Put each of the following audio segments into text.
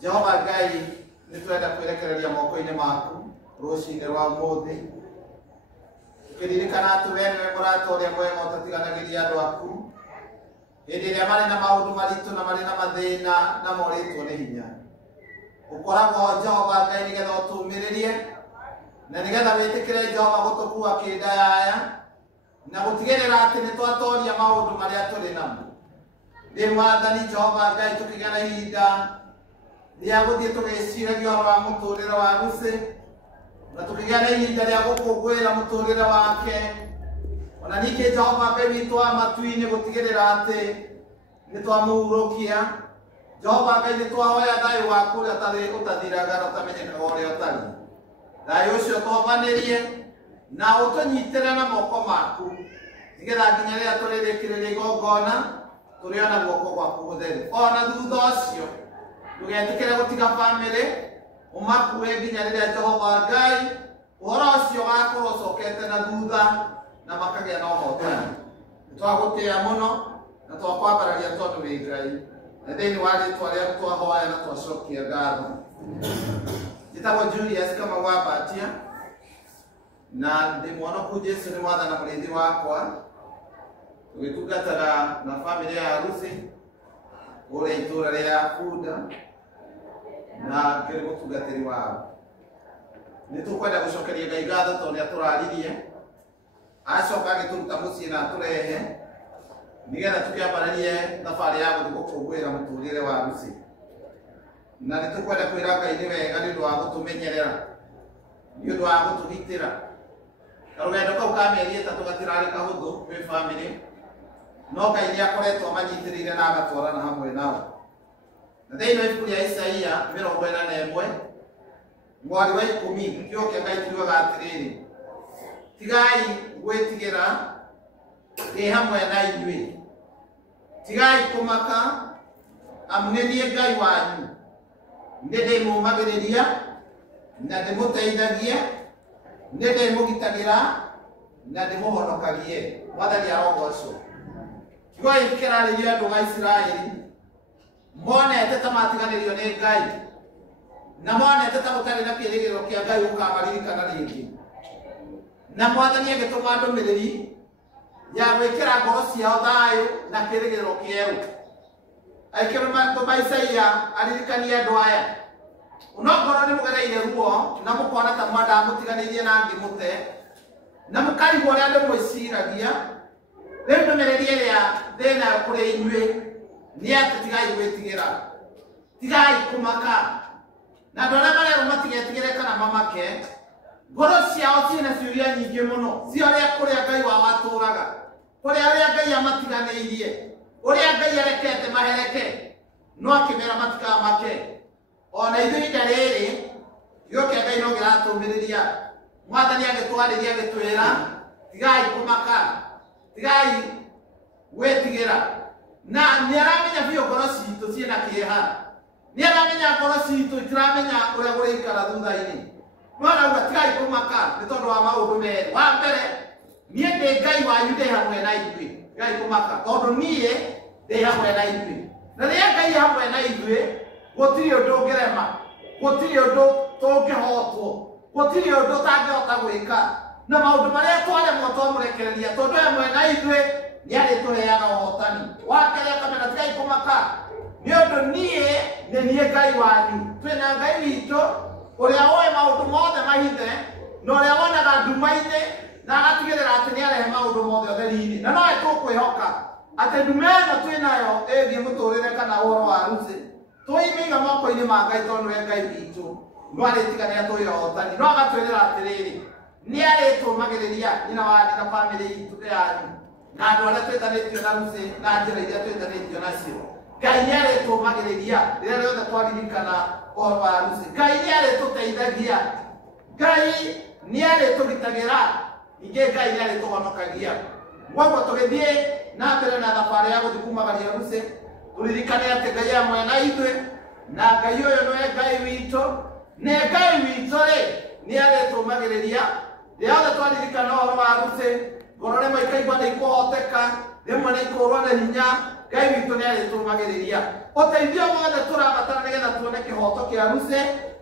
Jehova Ngai nitwenda kwirekereria moko-ini maku rucini rwa muthi kiririkana ati we niwe muratoria mwega utatiganagiria andu aku hindi iria mari na maundu maritu na mari na mathina na moritwo ni hinya ukoragwo Jehova Ngai nigetha utumiririe na nigetha witikire Jehova gutukua kindayaya na gutigirira ati nitwatoria maundu maria turi namo ndi mwathani Jehova Ngai tukigana ihinda ria guthie tugiciragia uhoro wa muturire wa Lucy na tukigana ihinda ria gukungwira muturire wake ona ningi Jehova Ngai witu wa matu-ini gutigirira ati nitwamuhurukia Jehova Ngai nitwahoya thayu waku uria utathiraga na utamenyekaga uria utari thayu ucio twambanirie na utunyitire na moko maku nigetha nginya riria turirikiriria igongona turi ona guoko gwaku gutheru ona thutha ucio tugetikire gutiga family umakue nginya riria Jehova Ngai uhoro ucio wakorwo ucokete na thutha na makagia na uhotani twagutia muno na twakwambararia tondu wi Ngai na thiini wa ritwa riaku twahoya na twacokia ngatho njitagwo Julius kama wabatia na ndi mwonoku Jesu ni mwathana na murithi wakwa tugitungataga na family ya Lucy uri itura ria Bunda na kiri mutungatiri wao nitukwenda gucokeria Ngai ngatho tondu aturaririe acoka agituruta mucii na aturehe nigetha tukiambararie thabari ya guthii gukungwira muturire wa Lucy na nitukwenda kwira Ngai ni wega ni undu wa gutumenyerera ni undu wa gutugitira karugendo kau ka mĩeri ĩtatũ gatirarĩ kahũthũ kwĩ bamĩrĩ, no Ngai nĩ akoretwo manyitirĩire na agatwarana hamwe nao. Na thĩinĩ wa ibuku rĩa Isaia 41 mweri wa 10 kiugo kĩa Ngai kiugaga atĩrĩrĩ, tigai gwĩtigĩra ndĩ hamwe na inyuĩ, tigai kũmaka amu nĩ niĩ Ngai wanyu, nĩ ndĩmũmagĩrĩria na ndĩmũteithagie, nĩ ndĩmũgitagĩra na ndĩmũhonokagie. Mwathani arogocwo. Kiugo gĩkĩ kĩrarĩria andũ a Isiraeli monete ta matiganĩrio nĩ Ngai, na monete ta gũtarĩ na kĩĩrĩgĩrĩro kĩa Ngai gũkamaririkana rĩngĩ, na Mwathani agĩtũma ndũmĩrĩri ya gwĩkĩra ngoro ciao thayũ na kĩĩrĩgĩrĩro kĩerũ. Agĩtũma Isaia aririkanie andũ aya, onokorwo nĩ mũgereire ruo na mũkona ta mwandaga mũtiganĩirie na ngĩmũte, na mũkarigwo ũrĩa andũ mwĩciragia, rĩu ndũmĩrĩri ĩrĩa ndĩ nayo kũrĩ inyuĩ nĩ atĩ tigai gwĩtigĩra, tigai kũmaka, na andũ arĩa marerwo matigetigĩre kana mamake, ngoro ciao ciĩna ciũria nyingĩ mũno cia kũrĩa Ngai wao atũũraga, ũrĩa Ngai amatiganĩirie, ũrĩa Ngai arekete mahereke, no akĩmera matikamake. Ona ithuĩ ihinda rĩrĩ kiugo kĩa Ngai no kĩratũũmĩrĩria. Mwathani agĩtwarĩria agĩtwĩra tigai kũmaka, tigai gwĩtigĩra, na nĩ aramenya biũ ngoro citũ ciĩna kĩeha, nĩ aramenya ngoro citũ itiramenya ũrĩa gũrĩikara thutha-inĩ, no arauga tigai kũmaka nĩ tondũ wa maũndũ merĩ. Wa mbere, niĩ ndĩ Ngai wanyu, ndĩ hamwe na ithuĩ, tigai kũmaka tondũ niĩ ndĩ hamwe na ithuĩ. Na rĩrĩa Ngai hamwe na ithuĩ, gũtirĩ ũndũ ũngĩrema, gũtirĩ ũndũ tũngĩhotwo, gũtirĩ ũndũ tangĩhota gwĩka, na maũndũ marĩa twaremwo twamũrekereria tondũ hamwe na ithuĩ nĩ arĩtũheaga ũhotani. Wa kerĩ akamera tigai kũmaka nĩ ũndũ niĩ nĩ niĩ Ngai wanyu. Twĩna Ngai witũ ũrĩa ũĩ maũndũ mothe mahithe, na ũrĩa wonaga nduma-inĩ na agatigĩrĩra atĩ nĩ arehe maũndũ mothe ũtheri-inĩ, na nowe tũkwĩhoka atĩ nduma ĩno twĩnayo ĩgiĩ mũtũũrĩre kana ũhoro wa Lucy tũimĩiga moko-inĩ ma Ngai tondũ we Ngai witũ no arĩtigania tũĩ ũhotani, no agatwĩrĩra atĩrĩrĩ nĩ arĩtũmagĩrĩria nyina wani na bamĩrĩ itũ yanyu na andũ arĩa twĩtanĩtio na Lucy na njĩra iria twĩtanĩtio nacio. Ngai nĩ arĩtũmagĩrĩria rĩrĩa rĩothe twaririkana ũhoro wa Lucy. Ngai nĩ arĩtũteithagia, Ngai nĩ arĩtũgitagĩra, ningĩ Ngai nĩ arĩtũhonokagia. Koguo tũgĩthiĩ na mbere na thabarĩ ya gũthiĩ kumagaria Lucy, tũririkane atĩ Ngai hamwe na ithuĩ, na Ngai ũyũ nĩwe Ngai witũ, na Ngai witũ rĩ nĩ arĩtũmagĩrĩria rĩrĩa rĩothe twaririkana ũhoro wa Lucy. Ngoro rĩmwe ikaigua nĩ ikũhoteka, rĩmwe nĩ ikũrwo nĩ hinya, Ngai witũ nĩ arĩtũmagĩrĩria. Ũteithio wothe tũrabatara nĩgetha tuone kĩhoto kĩa Lucy,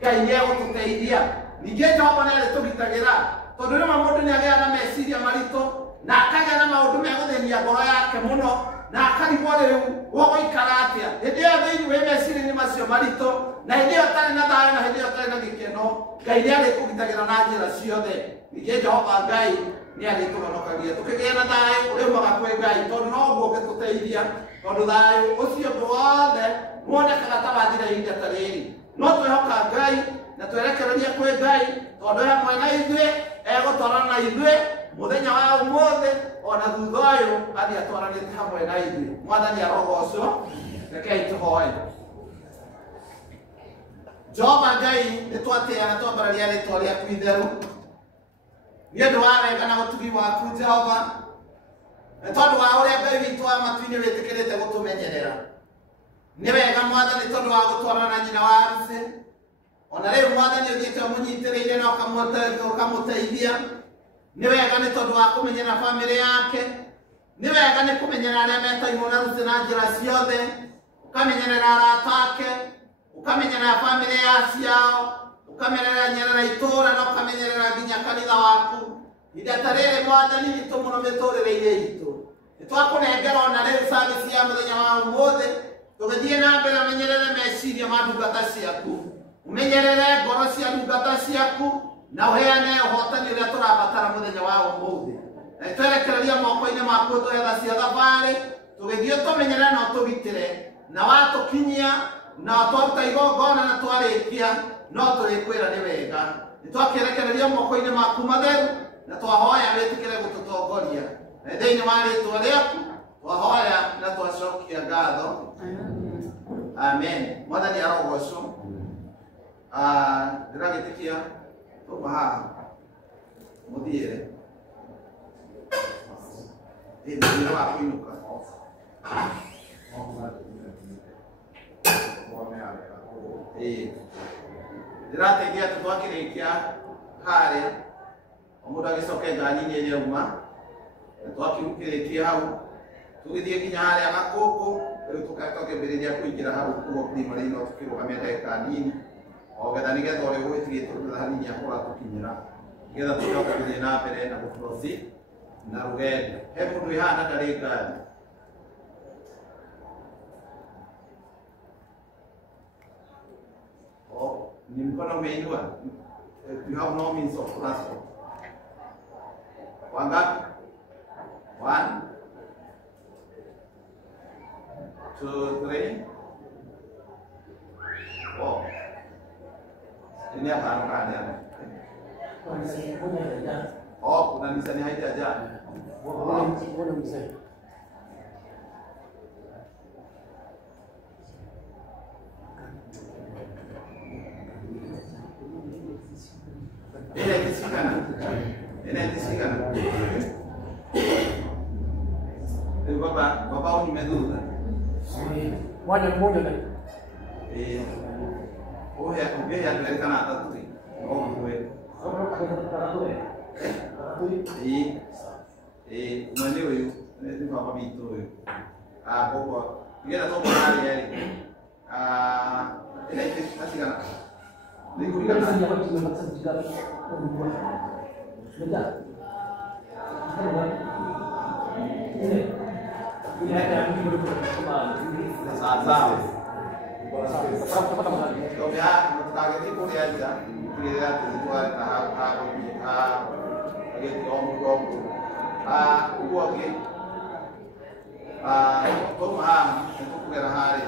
Ngai nĩ egũtũteithia. Ningĩ Jehova nĩ arĩtũgitagĩra tondũ rĩmwe mũndũ nĩ agĩaga na meciria maritũ na akagĩa na maũndũ megũthĩnia ngoro yake mũno, na akarigwo rĩu gũgũikara atĩa. Hĩndĩ ĩyo thĩinĩ wa meciria-inĩ macio maritũ, na hĩndĩ ĩyo ũtarĩ na thayũ, na hĩndĩ ĩyo ũtarĩ na gĩkeno, Ngai nĩ arĩkũgitagĩra na njĩra ciothe. Ningĩ Jehova Ngai nĩ arĩtũhonokagia. Tũkĩgĩa na thayũ ũrĩa umaga kwĩ Ngai tondũ no guo ũngĩtũteithia, tondũ thayũ ũcio ũngĩ wothe wonekaga ta wathira ihinda ta rĩrĩ. No twĩhoka Ngai na twerekereria kwĩ Ngai tondũ hamwe na ithuĩ, egũtwarana na ithuĩ mũthenya wa ũmũthĩ, ona thutha ũyũ athiĩ atwaranĩte hamwe na ithuĩ. Mwathani arogocwo. Rekei tũhoe. Jehova Ngai nĩ twatĩĩa na twambararia rĩĩtwa rĩaku itheru nĩ ũndũ wa wega na ũtugi waku Jehova, nĩ tondũ wa ũrĩa Ngai witũ wa matu-inĩ wĩtĩkĩrĩte gũtũmenyerera. Nĩ wega Mwathani tondũ wa gũtwarana na nyina wa Lucy, ona rĩu Mwathani ũthiĩte ũmũnyitĩrĩire na ũkamũteithia. Nĩ wega nĩ tondũ wa kũmenyera bamĩrĩ yake, nĩ wega nĩ kũmenyera arĩa metaimwo na Lucy na njĩra ciothe, ũkamenyerera arata ake, ũkamenyerera bamĩrĩ yaciao, ũkamenyerera itũũra na ũkamenyerera nginya kanitha waku. Ihinda ta rĩrĩ Mwathani witũ mũno mĩtũũrĩre-inĩ itũ, nĩ twakũnengera ona rĩu service ya mũthenya wa ũmũthĩ, tũgĩthiĩ na mbere ũmenyerere meciria ma ndungata ciaku, ũmenyerere ngoro cia ndungata ciaku, na ũheane ũhotani ũrĩa tũrabatara mũthenya wa ũmũthĩ. Na twerekereria moko-inĩ maku twetha cia thabarĩ, tũgĩthiĩ tũmenyerere na ũtũgitĩre, na watũkinyia na twaruta igongona na twarĩkia no tũrĩkwĩra nĩ wega. Nĩ twakĩrekereria moko-inĩ maku matheru na twahoya Thĩinĩ wa rĩĩtwa rĩaku twahoya na twacokia ngatho. Amen. Mwathani arogocwo. Ndĩragĩtĩkia tũma haha mũthiĩre thĩinĩ wa kũinũka. Ndĩrateithia atĩ twakĩrĩkia harĩa o mũndũ agĩcoke ngari-inĩ ĩrĩa uma, na twakĩrĩkia hau tũgĩthiĩ nginya harĩa Gakũkũ, rĩu tũkĩambĩrĩria kũingĩra hau kuo primary no tũkĩrũgamia ndagĩka nini o getha nĩgetha ũrĩa ũgĩtigĩte thutha hanini akora tũkinyĩra nĩgetha tũcoke gũthiĩ na mbere na gũproceed na rũgendo. He mũndũ wĩ haha na ndarĩ ngari? Ni mkono umeinua. You have no means of transport. Wangapi? 1, 2, 3, 4. Ini apa angkanya? Oh, kuna Nissan haijajaa. Inaitisikana. Baba nimeduza. Moja kan. Oh ya, ya dari kana atatu. Oh, wewe. Mwenye huyu ni baba mito huyu. Kwa ngera to bora yari. Inaitisikana. Ini siapa yang maksud juga betul. Ini ada yang saat kalau ya target itu dia aja dia itu ada lagi om gua ke tomaham itu kira hari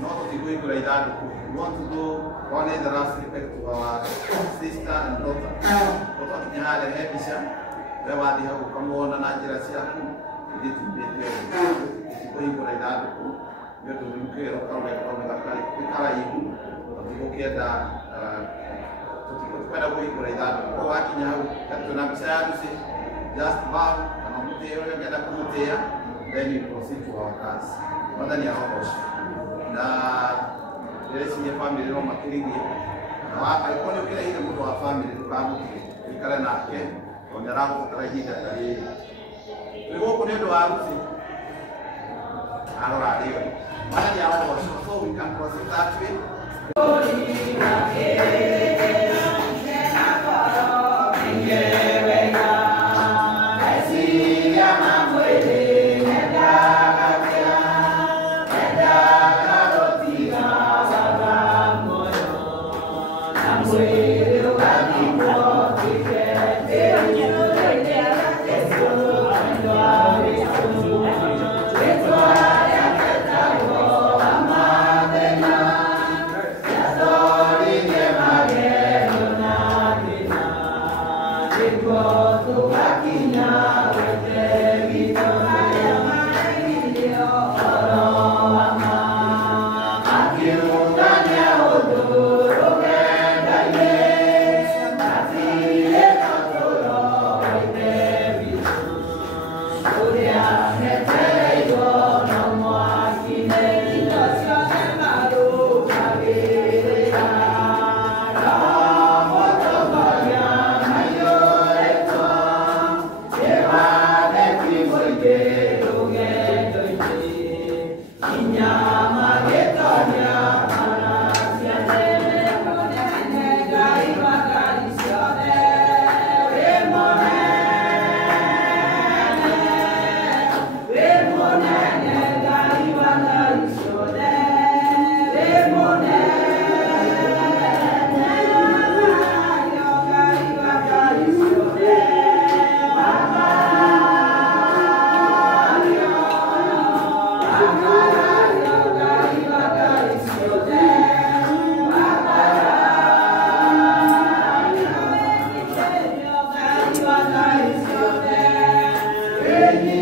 not to go into that we want to do one is the last respect to our sister and daughter kutoka nyahale hebisha wewe ndio ukamwona na njira ciaku ili tubete ko into that yo tulimkero kama kakali kala yibu tukienda tukikwenda kwa into that kwa wakinyau katuna msayarusi just bow na mteo ngenda kumutea then you proceed to our class madani ya hoshi na ile family no makirigi na waka ikone kila ile mtu wa family tukamu ikala nake onyara kutarajia tari tuko kunendo harusi alora leo madani ya hoshi so we can proceed that way. Eni